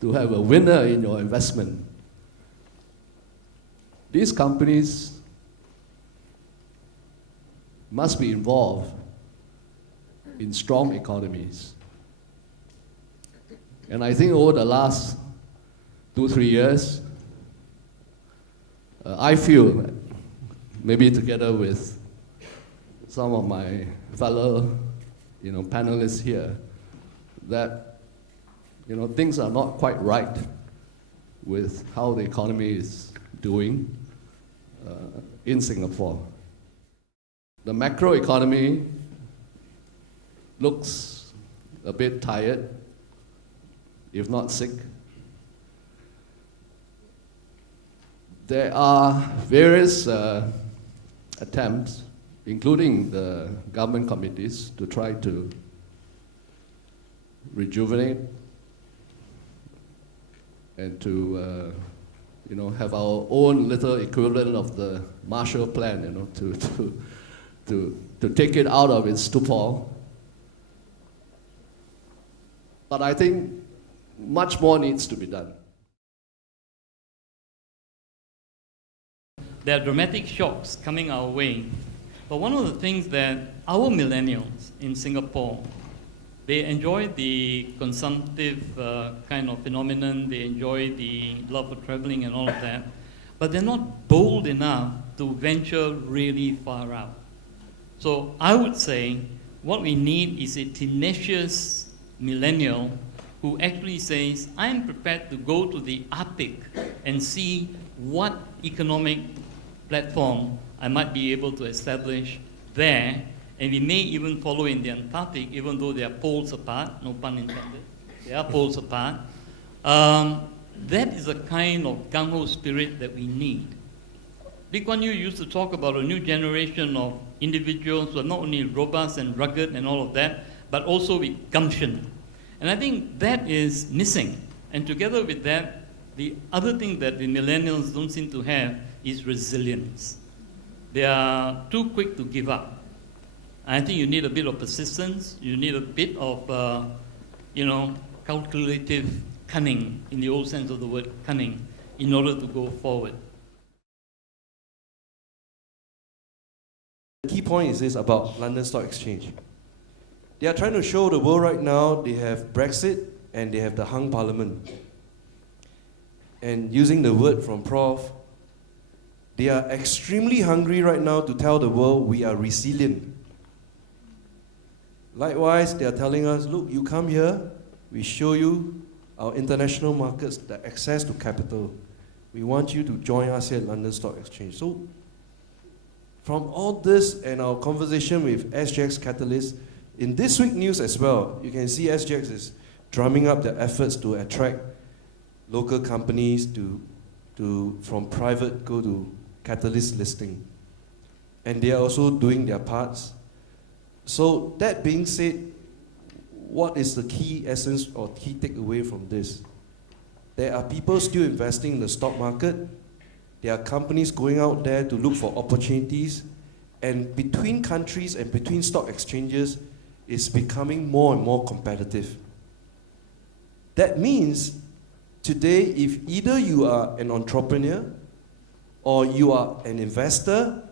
to have a winner in your investment. These companies must be involved in strong economies. And I think over the last 2-3 years, I feel, maybe together with some of my fellow panelists here, that things are not quite right with how the economy is doing in Singapore. The macro economy looks a bit tired, if not sick. There are various attempts, including the government committees, to try to rejuvenate and to have our own little equivalent of the Marshall Plan, to take it out of its stupor. But I think much more needs to be done. There are dramatic shocks coming our way. But one of the things that our millennials in Singapore, they enjoy the consumptive kind of phenomenon, they enjoy the love for traveling and all of that, but they're not bold enough to venture really far out. So I would say what we need is a tenacious millennial who actually says, I'm prepared to go to the Arctic and see what economic platform I might be able to establish there, and we may even follow in the Antarctic, even though they are poles apart, no pun intended, they are poles apart. That is a kind of gung-ho spirit that we need. Lee Kuan Yew used to talk about a new generation of individuals who are not only robust and rugged and all of that, but also with gumption. And I think that is missing. And together with that, the other thing that the millennials don't seem to have is resilience. They are too quick to give up. I think you need a bit of persistence, you need a bit of, calculative cunning, in the old sense of the word cunning, in order to go forward. The key point is this about London Stock Exchange. They are trying to show the world right now they have Brexit and they have the hung parliament. And using the word from Prof, they are extremely hungry right now to tell the world we are resilient. Likewise, they are telling us, look, you come here, we show you our international markets, the access to capital. We want you to join us here at London Stock Exchange. So, from all this and our conversation with SGX Catalyst, in this week's news as well, you can see SGX is drumming up their efforts to attract local companies to from private go to Catalyst listing. And they are also doing their parts. So that being said, what is the key essence or key takeaway from this? There are people still investing in the stock market. There are companies going out there to look for opportunities. And between countries and between stock exchanges, it's becoming more and more competitive. That means today, if either you are an entrepreneur or you are an investor,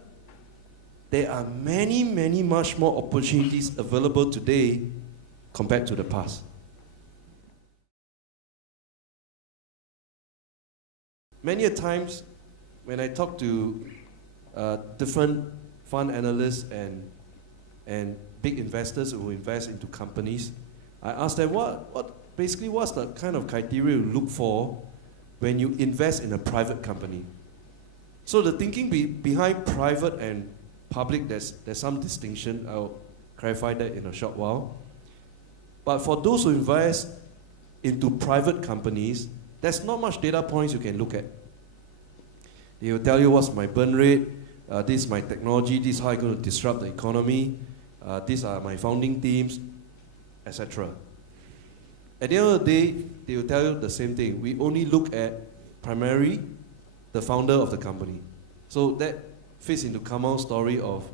there are many, many much more opportunities available today compared to the past. Many a times when I talk to different fund analysts and big investors who invest into companies, I ask them what's the kind of criteria you look for when you invest in a private company. So the thinking behind private and public, there's some distinction. I'll clarify that in a short while. But for those who invest into private companies, there's not much data points you can look at. They will tell you what's my burn rate, this is my technology, this is how I'm going to disrupt the economy, these are my founding teams, etc. At the end of the day, they will tell you the same thing. We only look at primarily the founder of the company. So that fits into Kamal's story of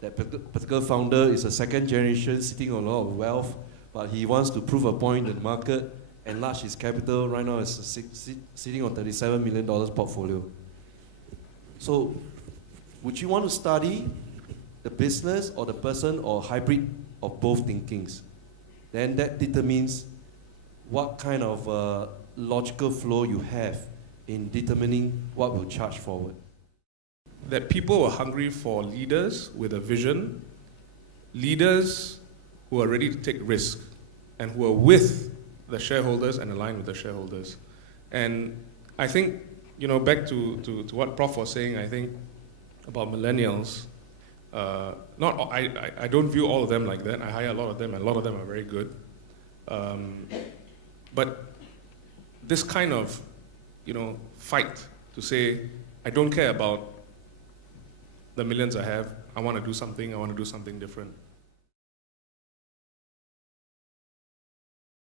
that particular founder is a second generation sitting on a lot of wealth, but he wants to prove a point in the market enlarge his capital. Right now, it's sitting on $37 million portfolio. So, would you want to study the business or the person or hybrid of both thinkings? Then that determines what kind of logical flow you have in determining what will charge forward. That people were hungry for leaders with a vision, leaders who are ready to take risk, and who are with the shareholders and aligned with the shareholders. And I think, back to what Prof was saying, I think about millennials, I don't view all of them like that. I hire a lot of them, and a lot of them are very good. But this kind of, fight to say, I don't care about the millions I have, I want to do something different.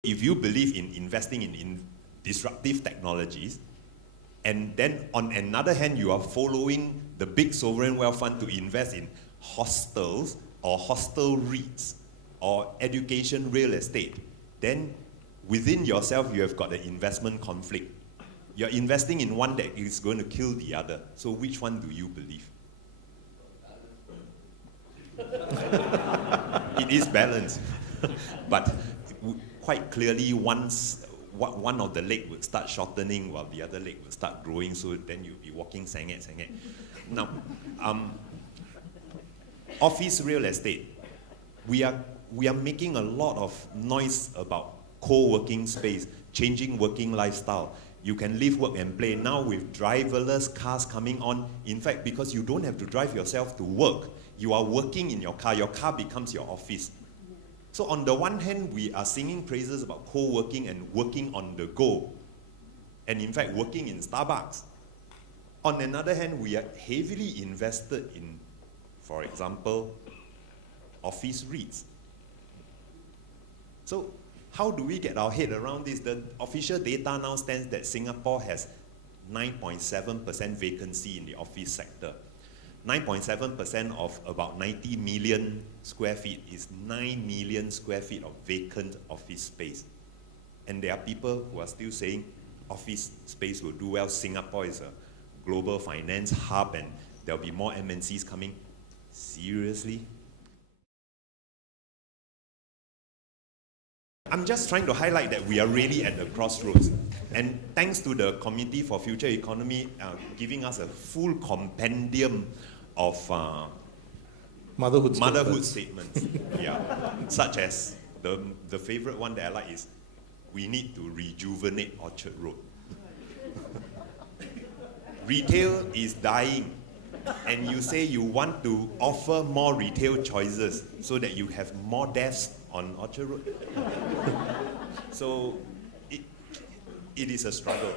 If you believe in investing in disruptive technologies, and then on another hand, you are following the big sovereign wealth fund to invest in hostels or hostel REITs or education real estate, then within yourself, you have got an investment conflict. You're investing in one that is going to kill the other. So which one do you believe? It is balanced. But quite clearly, once one of the leg would start shortening while the other leg would start growing, so then you'll be walking sangat. Now, office real estate, we are making a lot of noise about co-working space, changing working lifestyle. You can live, work, and play. Now with driverless cars coming on, in fact, because you don't have to drive yourself to work, you are working in your car becomes your office. So on the one hand, we are singing praises about co-working and working on the go, and in fact, working in Starbucks. On another hand, we are heavily invested in, for example, office REITs. So how do we get our head around this? The official data now stands that Singapore has 9.7% vacancy in the office sector. 9.7% of about 90 million square feet is 9 million square feet of vacant office space. And there are people who are still saying office space will do well. Singapore is a global finance hub and there'll be more MNCs coming. Seriously? I'm just trying to highlight that we are really at the crossroads. And thanks to the Committee for Future Economy giving us a full compendium of motherhood statements. Yeah. Such as the favorite one that I like is, we need to rejuvenate Orchard Road. Retail is dying. And you say you want to offer more retail choices so that you have more deaths on Orchard Road. So it is a struggle.